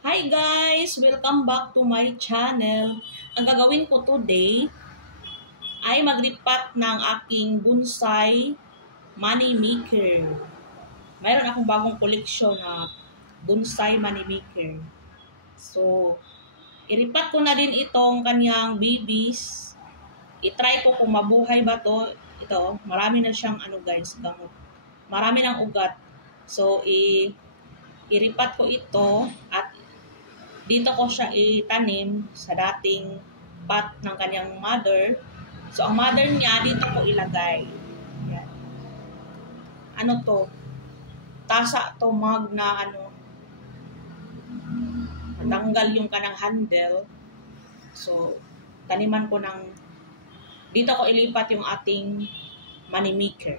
Hi guys! Welcome back to my channel. Ang gagawin ko today ay maglipat ng aking bonsai money maker. Mayroon akong bagong koleksyon na bonsai money maker. So, ilipat ko na din itong kanyang babies. I-try ko kung mabuhay ba to. Ito, marami na siyang guys, gamot. Marami ng ugat. So, iripat ko ito at dito ko siya itanim sa dating pot ng kanyang mother. So, ang mother niya, dito ko ilagay. Yan. Ano to? Tasa to, mug na natanggal yung kanang handle. So, taniman ko ng, dito ko ilipat yung ating money maker.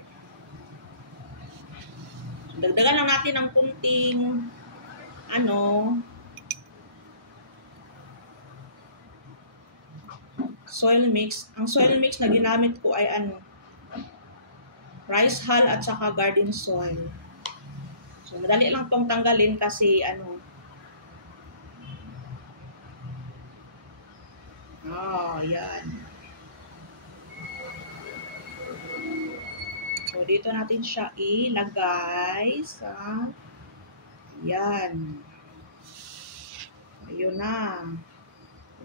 Dagdagan lang natin ng kunting, soil mix. Ang soil mix na ginamit ko ay rice hull at saka garden soil. So, madali lang tong tanggalin kasi yan. So, dito natin siya ilagay sa yan. Ayun na.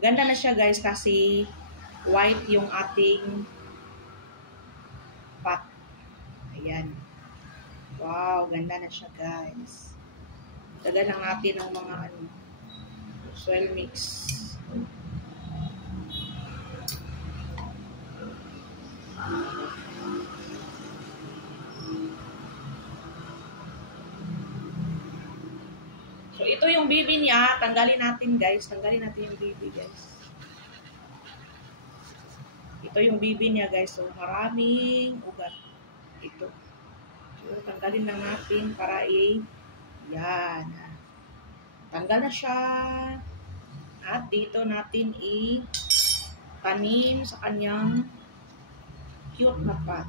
Ganda na siya guys kasi white yung ating pot. Ayan. Wow, ganda na siya guys. Tagal lang natin ng mga soil mix. So, ito yung bibi niya. Tanggalin natin guys. Tanggalin natin yung bibi guys. Ito yung bibi niya guys. So, maraming ugat. Ito. So, tanggalin lang natin para yan. Tanggal na siya. At dito natin tanim sa kanyang cute na pot.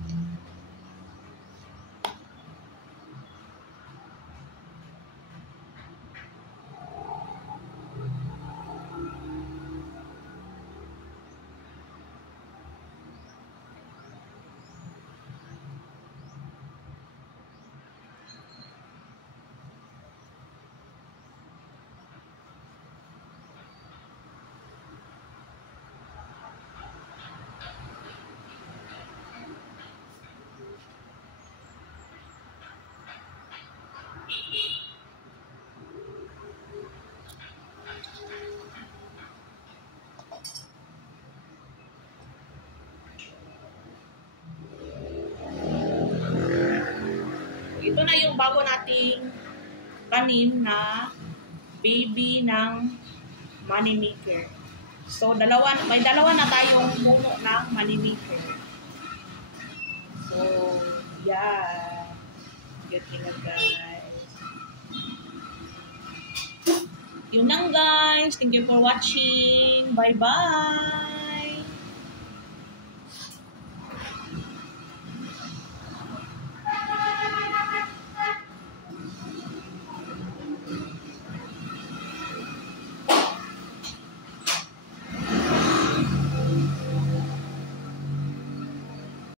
Ito na yung bago nating tanim na baby ng money maker. So, may dalawa na tayong puno ng money maker. So, yeah. Good thing guys. Yun lang guys. Thank you for watching. Bye-bye.